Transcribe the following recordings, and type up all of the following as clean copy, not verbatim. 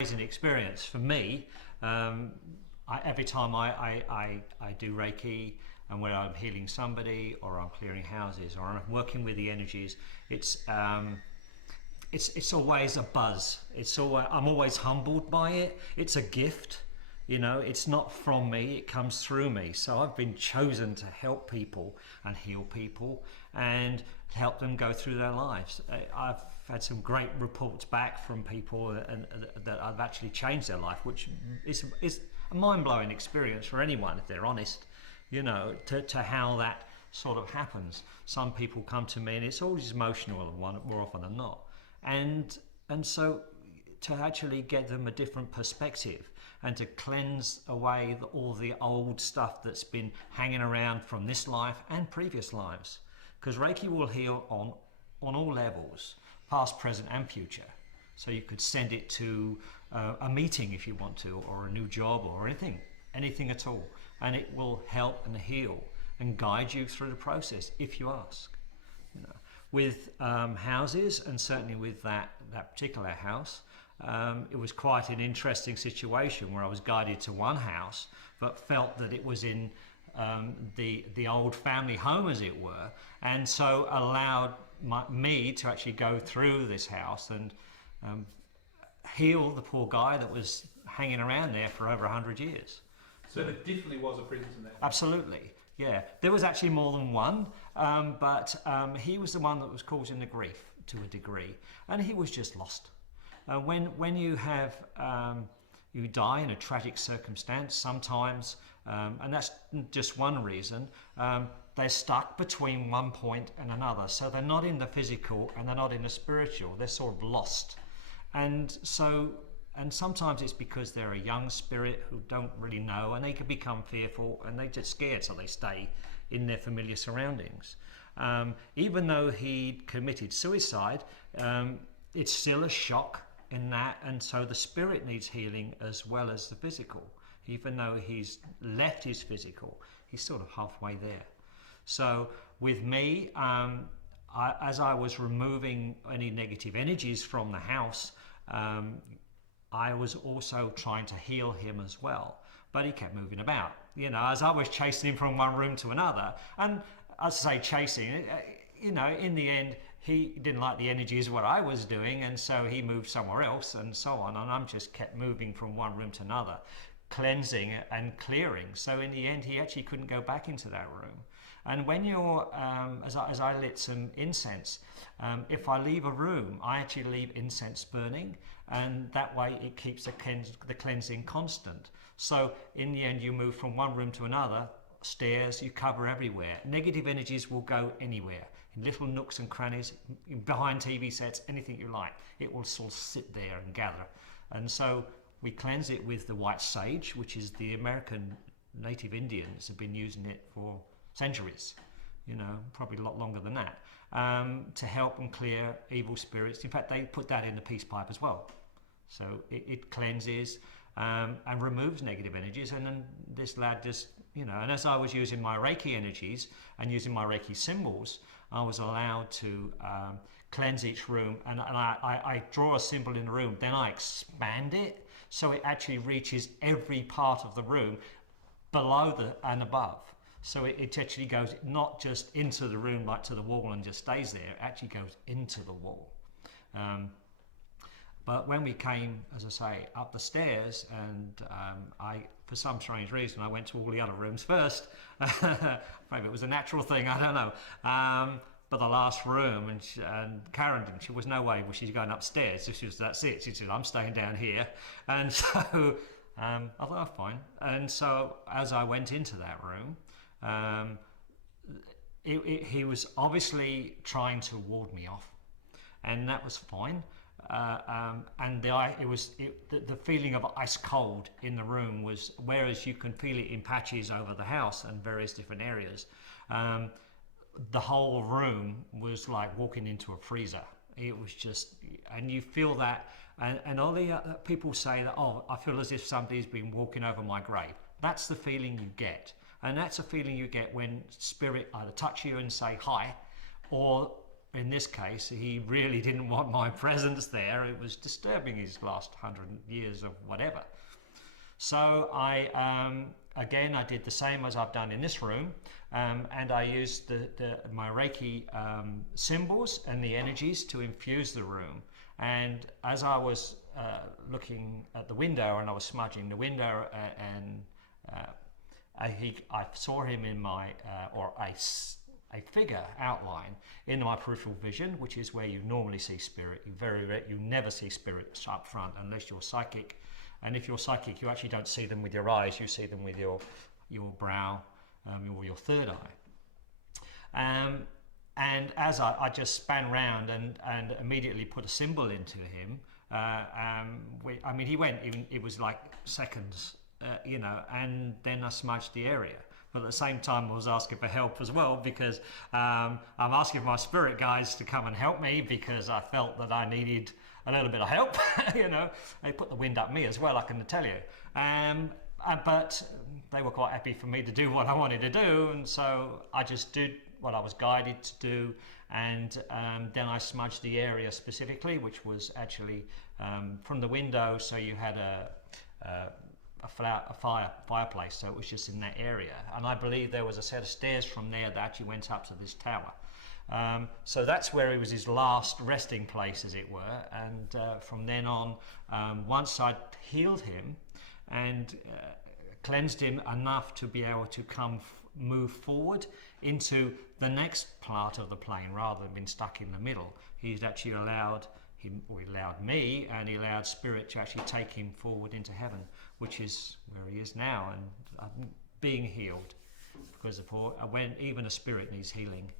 Amazing experience for me. Every time I do Reiki, and whether I'm healing somebody or I'm clearing houses or I'm working with the energies, it's always a buzz. I'm always humbled by it. It's a gift. It's not from me, it comes through me. So I've been chosen to help people and heal people and help them go through their lives. I've had some great reports back from people that I've actually changed their life, which is a mind-blowing experience for anyone, if they're honest, to how that sort of happens. Some people come to me and it's always emotional more often than not. And so to actually get them a different perspective and to cleanse away all the old stuff that's been hanging around from this life and previous lives, because Reiki will heal on all levels, past, present and future. So you could send it to a meeting if you want to, or a new job, or anything at all, and it will help and heal and guide you through the process if you ask. With houses, and certainly with that particular house, it was quite an interesting situation where I was guided to one house, but felt that it was in the old family home, as it were, and so allowed me to actually go through this house and heal the poor guy that was hanging around there for over 100 years. So there definitely was a presence in that house. Absolutely. Yeah, there was actually more than one, but he was the one that was causing the grief to a degree, and he was just lost. When you have you die in a tragic circumstance, sometimes, and that's just one reason, they're stuck between one point and another. So they're not in the physical and they're not in the spiritual. They're sort of lost, and sometimes it's because they're a young spirit who don't really know, and they can become fearful and they get scared, so they stay in their familiar surroundings. Even though he committed suicide, it's still a shock in that, and so the spirit needs healing as well as the physical. Even though he's left his physical, he's sort of halfway there. So with me, as I was removing any negative energies from the house, I was also trying to heal him as well, but he kept moving about, as I was chasing him from one room to another. And as I say, chasing, in the end, he didn't like the energies of what I was doing, and so he moved somewhere else and so on, and I'm just kept moving from one room to another, cleansing and clearing. So in the end, he actually couldn't go back into that room. And when you're, as I lit some incense, if I leave a room, I actually leave incense burning, and that way it keeps the cleansing constant. So in the end, you move from one room to another, stairs, you cover everywhere. Negative energies will go anywhere, in little nooks and crannies, behind TV sets, anything you like. It will sort of sit there and gather. And so we cleanse it with the white sage, which is the American native Indians have been using it for centuries, probably a lot longer than that, to help and clear evil spirits. In fact, they put that in the peace pipe as well. So it cleanses and removes negative energies. And then this lad just, and as I was using my Reiki energies and using my Reiki symbols, I was allowed to cleanse each room. And I draw a symbol in the room, then I expand it so it actually reaches every part of the room below and above. So it actually goes not just into the room, like to the wall and just stays there. It actually goes into the wall. But when we came, as I say, up the stairs, and for some strange reason, I went to all the other rooms first. Maybe it was a natural thing, I don't know. But the last room, and Karen, she was no way was she going upstairs. So that's it. She said, I'm staying down here. And so I thought, oh, fine. And so as I went into that room, he was obviously trying to ward me off, and that was fine. And the feeling of ice cold in the room was, whereas you can feel it in patches over the house and various different areas, the whole room was like walking into a freezer. It was just, and you feel that, and all the people say that, oh, I feel as if somebody's been walking over my grave. That's the feeling you get, and that's a feeling you get when spirit either touch you and say hi, or in this case, he really didn't want my presence there. It was disturbing his last 100 years of whatever. So again, I did the same as I've done in this room, and I used my Reiki symbols and the energies to infuse the room. And as I was looking at the window and I was smudging the window, I saw him in my, or a figure outline in my peripheral vision, which is where you normally see spirit. You never see spirits up front unless you're psychic. And if you're psychic, you actually don't see them with your eyes, you see them with your brow or your third eye. And as I just span round and immediately put a symbol into him, I mean, he went, it was like seconds, and then I smudged the area. But at the same time, I was asking for help as well, because I'm asking my spirit guides to come and help me, because I felt that I needed a little bit of help. They put the wind up me as well, I can tell you. But they were quite happy for me to do what I wanted to do, and so I just did what I was guided to do, and then I smudged the area specifically, which was actually from the window, so you had a fireplace, so it was just in that area, and I believe there was a set of stairs from there that actually went up to this tower. So that's where it was his last resting place, as it were, and from then on, once I'd healed him and cleansed him enough to be able to move forward into the next part of the plane rather than being stuck in the middle, he's actually allowed me, and he allowed spirit to actually take him forward into heaven, which is where he is now, and being healed, because when even a spirit needs healing.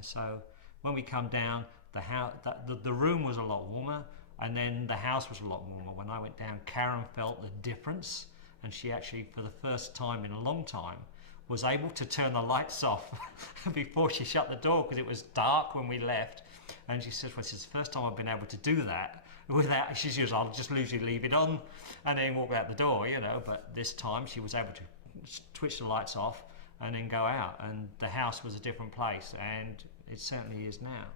So when we come down, the room was a lot warmer, and then the house was a lot warmer. When I went down, Karen felt the difference, and she actually, for the first time in a long time, was able to turn the lights off before she shut the door, because it was dark when we left. And she says, well, this is the first time I've been able to do that without, she says, I'll just usually leave it on and then walk out the door, but this time she was able to twitch the lights off and then go out, and the house was a different place, and it certainly is now.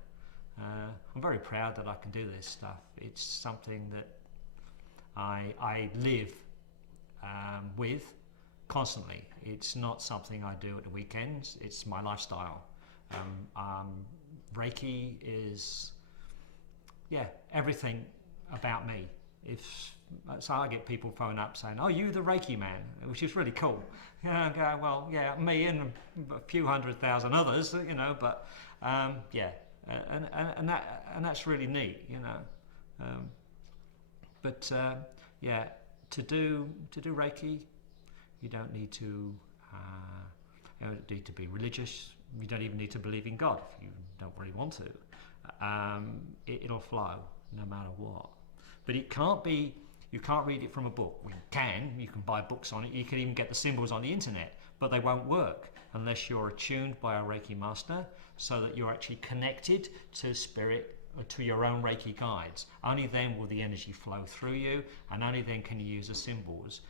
I'm very proud that I can do this stuff. It's something that I live with constantly. It's not something I do at the weekends, it's my lifestyle. Reiki is, everything about me. So I get people phone up saying, "Oh, you the Reiki man," which is really cool. I go, well, yeah, me and a few 100,000 others, but and that's really neat, to do Reiki, you don't need to be religious. You don't even need to believe in God if you don't really want to. It'll flow no matter what. But you can't read it from a book. You can buy books on it. You can even get the symbols on the internet, but they won't work unless you're attuned by a Reiki master, so that you're actually connected to spirit, or to your own Reiki guides. Only then will the energy flow through you, and only then can you use the symbols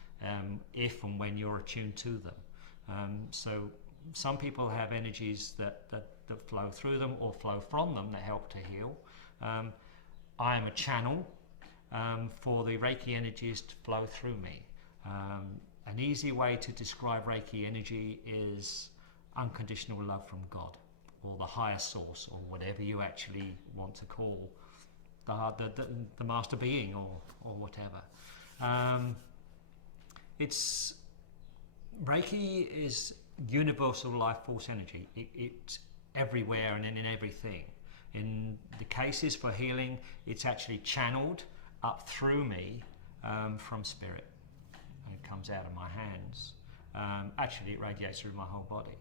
if and when you're attuned to them. So some people have energies that flow through them or flow from them that help to heal. I am a channel for the Reiki energies to flow through me. An easy way to describe Reiki energy is unconditional love from God, or the higher source, or whatever you actually want to call the master being, or whatever. Reiki is universal life force energy. It's everywhere and in everything. In the cases for healing, it's actually channeled up through me from spirit, and it comes out of my hands. Actually, it radiates through my whole body.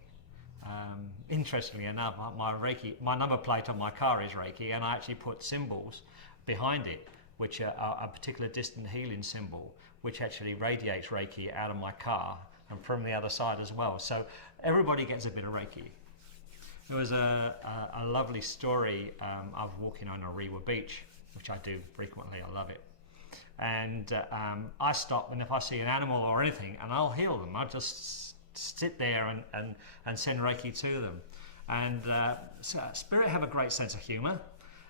Interestingly enough, my number plate on my car is Reiki, and I actually put symbols behind it, which are a particular distant healing symbol, which actually radiates Reiki out of my car and from the other side as well. So everybody gets a bit of Reiki. There was a lovely story. I was walking on Ariwa Beach, which I do frequently. I love it. And I stop, and if I see an animal or anything, and I'll heal them. I'll just sit there and send Reiki to them. And so Spirit have a great sense of humour.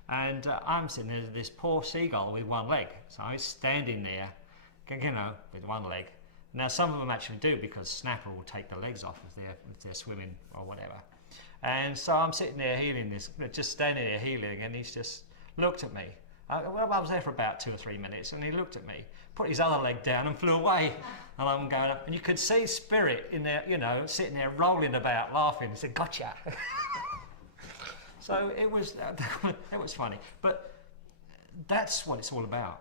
And I'm sitting there, this poor seagull with one leg. So I was standing there, you know, with one leg. Now some of them actually do, because snapper will take the legs off if they're swimming or whatever. And so I'm sitting there healing this, just standing there healing, and he's just looked at me. Well, I was there for about 2 or 3 minutes, and he looked at me, put his other leg down and flew away. And I'm going up, and you could see Spirit in there, you know, sitting there rolling about, laughing. He said, "Gotcha." So it was funny. But that's what it's all about.